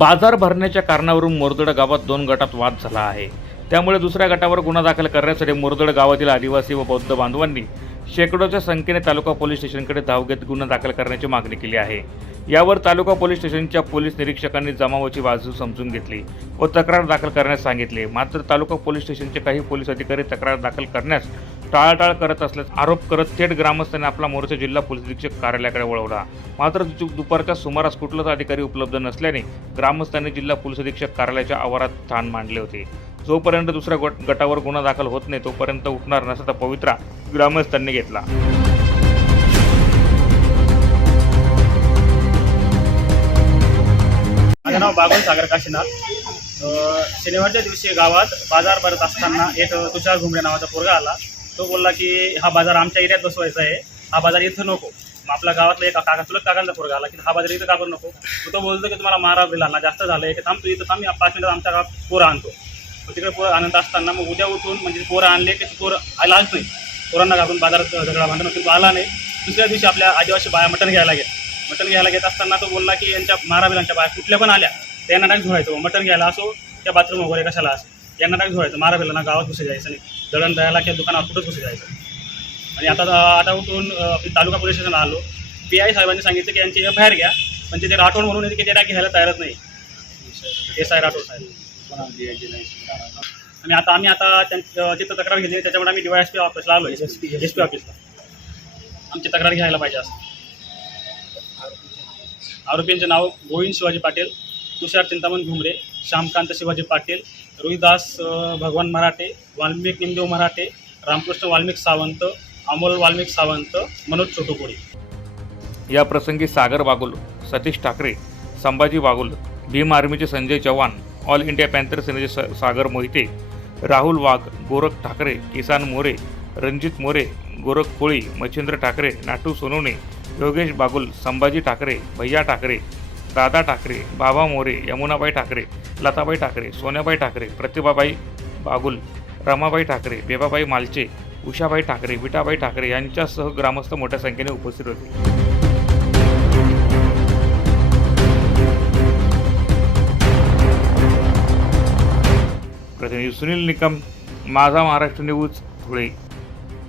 बाजार भरण्याच्या कारणावरून मोरदड गावात दोन गटात वाद झाला आहे. त्यामुळे दुसऱ्या गटावर गुन्हा दाखल करण्यासाठी मोरदड गावातील आदिवासी व बौद्ध बांधवांनी शेकडोच्या संख्येने तालुका पोलीस स्टेशनकडे धाव घेत गुन्हा दाखल करण्याची मागणी केली आहे. यावर तालुका पोलीस स्टेशनच्या पोलीस निरीक्षकांनी जमावाची बाजू समजून घेतली व तक्रार दाखल करण्यास सांगितले. मात्र तालुका पोलीस स्टेशनचे काही पोलीस अधिकारी तक्रार दाखल करण्यास टाळाटाळ करत असल्याचा आरोप करत थेट ग्रामस्थांनी आपला मोर्चा जिल्हा पोलीस अधीक्षक कार्यालयाकडे वळवला. मात्र दुपारच्या सुमारास कुठलाच अधिकारी उपलब्ध नसल्याने ग्रामस्थांनी जिल्हा पोलीस अधीक्षक कार्यालयाच्या आवारात स्थान मांडले होते. जोपर्यंत दुसऱ्या गट गटावर गुन्हा दाखल होत नाही तोपर्यंत उठणार नसल्याचा पवित्रा ग्रामस्थांनी घेतला. माझं नाव बागुल सागर काशीनाथ. शनिवारच्या दिवशी गावात बाजार भरत असताना एक तुषार घुमरे नावाचा पोरगा आला. तो बोलला की हा बाजार आमच्या एरियात बसवायचा आहे. हा बाजार इथं नको. मग आपल्या गावातला एक काका चुलत काकांचा पोरगा आला की हा बाजार इथं का बरं नको? मग तो बोलतो की तुम्हाला मारा बिलांना जास्त झालं आहे की थांबतो इथं थांब पाच मिनिटात आमच्या गावात पोरं आणतो. मग तिकडे पोरं आणत असताना मग उद्या उठून म्हणजे पोरं आणले की पोरं आलाच नाही पोरांना घालून बाजारात झगडा भांडण तो आला नाही. दुसऱ्या दिवशी आपल्या आदिवासी बाया मटण घ्यायला गेल्या. मटण घ्यायला घेत असताना तो बोलला की यांच्या माराबिलांच्या बाया कुठल्या पण आल्या. त्यांना नाही झोडायचं मटण घ्यायला असो त्या बाथरूम वगैरे कशाला असो. यांना मार गेलं ना गावात घुसे जायचं नाही. दळण द्यायला किंवा दुकानात कुठंच घुसे जायचं आणि आता आता उठून तालुका पोलीस स्टेशनला आलो. पी आय साहेबांनी सांगितलं की यांची बाहेर घ्या. पण ते राठोड म्हणून येते की ते घ्यायला तयारच नाही. एस आय राठोड साहेब. आणि आता आम्ही आता त्यांच्या तिथं तक्रार घेतली त्याच्यामुळे आम्ही डीवाय एस पी ऑफिसला आलो एस पी ऑफिसला. आमची तक्रार घ्यायला पाहिजे असं आरोपींचे नाव गोविंद शिवाजी पाटील. तुषार चिंतामण घुमरे श्यामकांत शिवाजी पाटील रोहिदास भगवान मराठे वाल्मिक निमदेव मराठे रामकृष्ण वाल्मिक सावंत अमोल वाल्मिक सावंत मनोज छोटुकोडी या प्रसंगी Sagar Bagul Satish Thackeray Sambhaji Bagul Bhim आर्मीचे Sanjay Chavan All India Panther सेनेचे सागर मोहिते राहुल वाघ गोरख ठाकरे किसान मोरे रणजित मोरे गोरख कोळी मच्छिंद्र ठाकरे नाटू सोनवणे योगेश बागुल संभाजी ठाकरे भैया ठाकरे दादा ठाकरे बाबा मोरे यमुनाबाई ठाकरे लताबाई ठाकरे सोन्याबाई ठाकरे प्रतिभाबाई बागुल रमाबाई ठाकरे बेबाबाई मालचे उषाबाई ठाकरे विटाबाई ठाकरे यांच्यासह ग्रामस्थ मोठ्या संख्येने उपस्थित होते. प्रतिनिधी सुनील निकम माझा महाराष्ट्र न्यूज धुळे.